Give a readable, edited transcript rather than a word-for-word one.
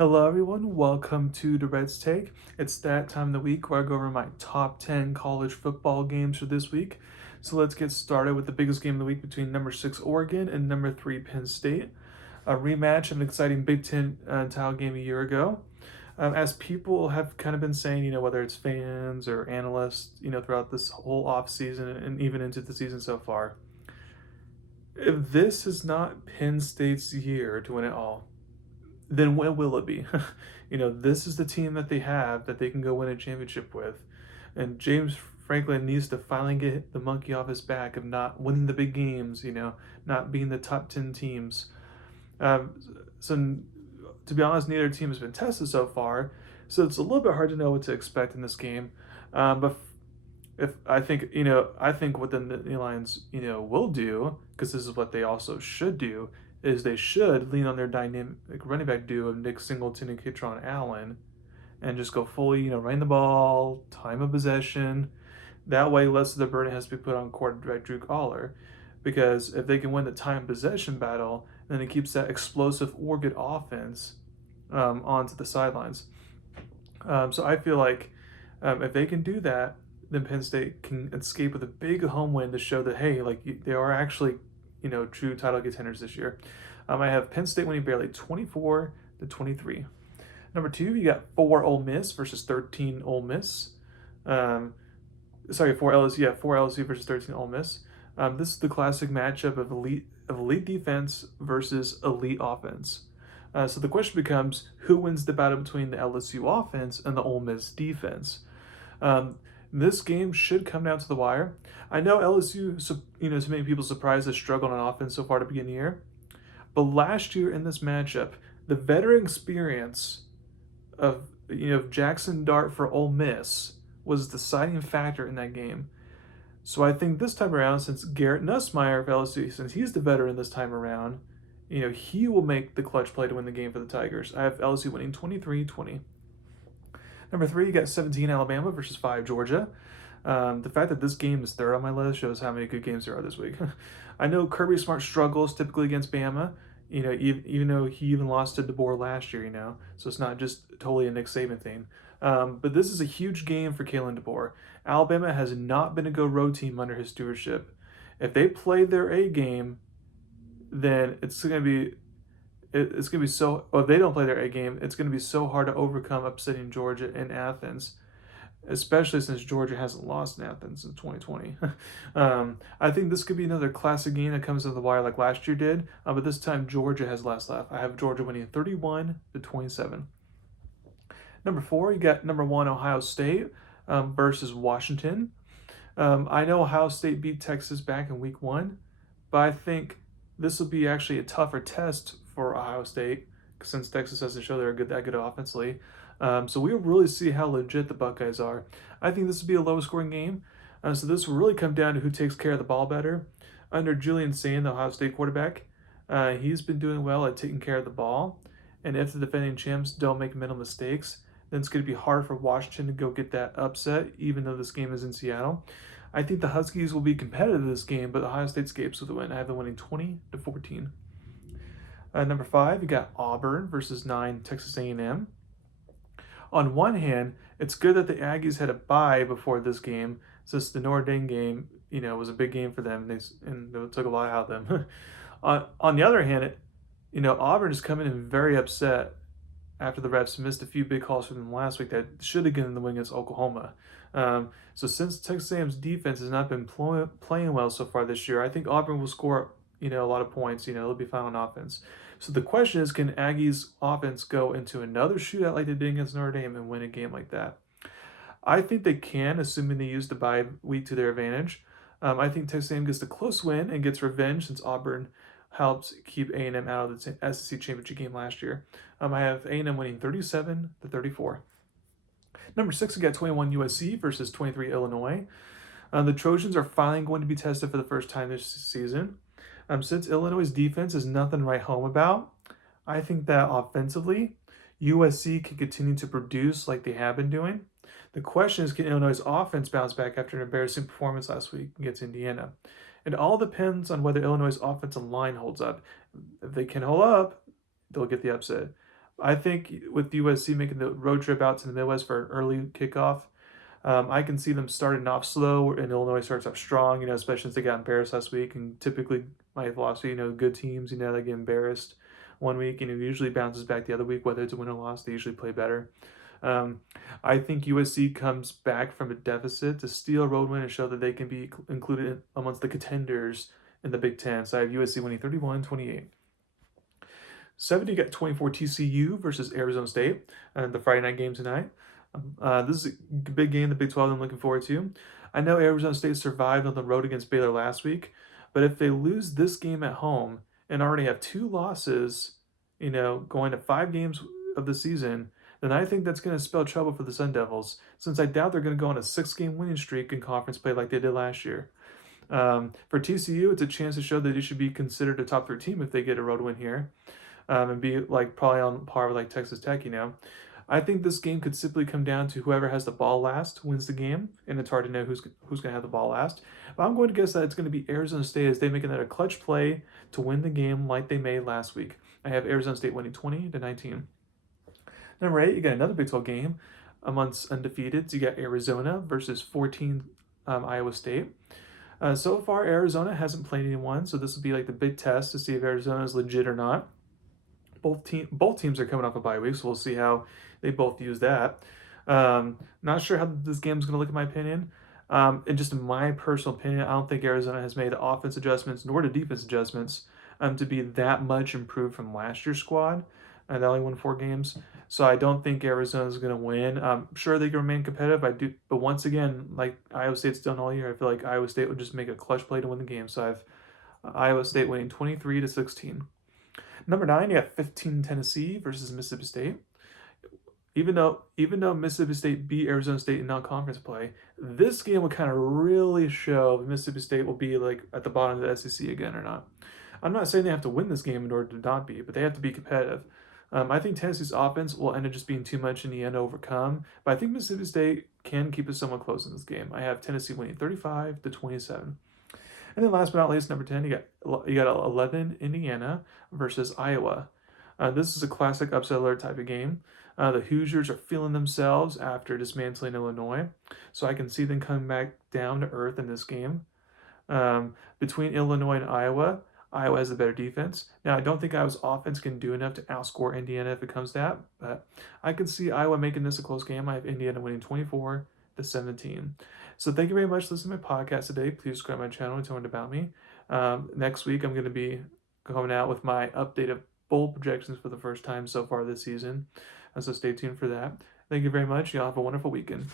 Hello, everyone. Welcome to Durrett's Take. It's that time of the week where I go over my top 10 college football games for this week. So let's get started with the biggest game of the week between number 6 Oregon and number 3 Penn State. A rematch of an exciting Big Ten title game a year ago. As people have kind of been saying, whether it's fans or analysts, throughout this whole off season and even into the season so far, if this is not Penn State's year to win it all, then when will it be? This is the team that they have that they can go win a championship with. And James Franklin needs to finally get the monkey off his back of not winning the big games, not being the top 10 teams. Um, so, to be honest, neither team has been tested so far. So it's a little bit hard to know what to expect in this game. But if I think what the Nittany Lions, will do, because this is what they also should do, is they should lean on their dynamic running back duo of Nick Singleton and Kitron Allen and just go fully, running the ball, time of possession. That way, less of the burden has to be put on quarterback Drew Collar. Because if they can win the time possession battle, then it keeps that explosive or good offense onto the sidelines. So I feel like if they can do that, then Penn State can escape with a big home win to show that, hey, like they are actually, true title contenders this year. I have Penn State winning barely 24-23. Number two, you got 4 Ole Miss versus 13 Ole Miss. Sorry, 4 LSU. Yeah, 4 LSU versus 13 Ole Miss. This is the classic matchup of elite defense versus elite offense. So the question becomes, who wins the battle between the LSU offense and the Ole Miss defense? This game should come down to the wire. I know LSU, so many people surprised has struggled on offense so far to begin the year. But last year in this matchup, the veteran experience of Jackson Dart for Ole Miss was the deciding factor in that game. So I think this time around, since Garrett Nussmeier of LSU, since he's the veteran this time around, he will make the clutch play to win the game for the Tigers. I have LSU winning 23-20. Number 3, you got 17 Alabama versus 5 Georgia. The fact that this game is third on my list shows how many good games there are this week. I know Kirby Smart struggles typically against Bama, even though he even lost to DeBoer last year, so it's not just totally a Nick Saban thing. But this is a huge game for Kalen DeBoer. Alabama has not been a go road team under his stewardship. If they play their A game, then it's going to be so, or if they don't play their A game, it's going to be so hard to overcome upsetting Georgia in Athens, especially since Georgia hasn't lost in Athens in 2020. I think this could be another classic game that comes to the wire like last year did, but this time Georgia has last laugh. I have Georgia winning 31-27. Number 4, you got number 1 Ohio State versus Washington. I know Ohio State beat Texas back in week 1, but I think this will be actually a tougher test for Ohio State since Texas doesn't show they're that good offensively. So we'll really see how legit the Buckeyes are. I think this will be a low-scoring game. So this will really come down to who takes care of the ball better. Under Julian Sain, the Ohio State quarterback, he's been doing well at taking care of the ball. And if the defending champs don't make mental mistakes, then it's going to be hard for Washington to go get that upset, even though this game is in Seattle. I think the Huskies will be competitive in this game, but Ohio State escapes with the win. I have them winning 20-14. Number 5, you got Auburn versus 9 Texas A&M. On one hand, it's good that the Aggies had a bye before this game, since the Notre Dame game, was a big game for them, and it took a lot out of them. On the other hand, Auburn is coming in very upset after the refs missed a few big calls for them last week that should have given the win against Oklahoma. So since Texas A&M's defense has not been playing well so far this year, I think Auburn will score a lot of points. They'll be fine on offense. So the question is, can Aggies offense go into another shootout like they did against Notre Dame and win a game like that? I think they can, assuming they use the bye week to their advantage. I think Texas A&M gets the close win and gets revenge since Auburn helps keep A&M out of the SEC championship game last year. I have A&M winning 37-34. Number 6, we got 21 USC versus 23 Illinois. The Trojans are finally going to be tested for the first time this season. Since Illinois' defense is nothing to write home about, I think that offensively, USC can continue to produce like they have been doing. The question is, can Illinois' offense bounce back after an embarrassing performance last week against Indiana? It all depends on whether Illinois' offensive line holds up. If they can hold up, they'll get the upset. I think with USC making the road trip out to the Midwest for an early kickoff, I can see them starting off slow and Illinois starts off strong, especially since they got embarrassed last week. And typically, my philosophy, good teams, they get embarrassed one week, usually bounces back the other week, whether it's a win or loss, they usually play better. Um, I think USC comes back from a deficit to steal a road win and show that they can be included amongst the contenders in the Big Ten. So I have USC winning 31-28. 70 got 24 TCU versus Arizona State, and the Friday night game tonight. This is a big game, the Big 12 I'm looking forward to. I know Arizona State survived on the road against Baylor last week, but if they lose this game at home and already have 2 losses, going to 5 games of the season, then I think that's going to spell trouble for the Sun Devils, since I doubt they're going to go on a 6-game winning streak in conference play like they did last year. For TCU, it's a chance to show that they should be considered a top 3 team if they get a road win here, and be like probably on par with like Texas Tech. I think this game could simply come down to whoever has the ball last wins the game, and it's hard to know who's going to have the ball last. But I'm going to guess that it's going to be Arizona State as they make that a clutch play to win the game like they made last week. I have Arizona State winning 20-19. Number 8, you got another Big 12 game amongst undefeateds. You got Arizona versus 14 Iowa State. So far, Arizona hasn't played anyone, so this will be like the big test to see if Arizona is legit or not. Both teams are coming off a bye week, so we'll see how they both use that. Not sure how this game is going to look, in my opinion. And just in my personal opinion, I don't think Arizona has made the offense adjustments nor the defense adjustments to be that much improved from last year's squad. They only won 4 games, so I don't think Arizona is going to win. Sure, they can remain competitive. I do, but once again, like Iowa State's done all year, I feel like Iowa State would just make a clutch play to win the game. So I have Iowa State winning 23-16. Number 9, you have 15 Tennessee versus Mississippi State. Even though Mississippi State beat Arizona State in non-conference play, this game would kind of really show if Mississippi State will be like at the bottom of the SEC again or not. I'm not saying they have to win this game in order to not be, but they have to be competitive. I think Tennessee's offense will end up just being too much in the end to overcome, but I think Mississippi State can keep it somewhat close in this game. I have Tennessee winning 35-27. And then last but not least, number 10, you got 11 Indiana versus Iowa. This is a classic upset alert type of game. The Hoosiers are feeling themselves after dismantling Illinois, so I can see them coming back down to earth in this game. Between Illinois and Iowa, Iowa has a better defense. Now, I don't think Iowa's offense can do enough to outscore Indiana if it comes to that, but I can see Iowa making this a close game. I have Indiana winning 24-17. So thank you very much for listening to my podcast today. Please subscribe to my channel and tell me about me. Next week, I'm going to be coming out with my updated bowl projections for the first time so far this season. So stay tuned for that. Thank you very much. Y'all have a wonderful weekend.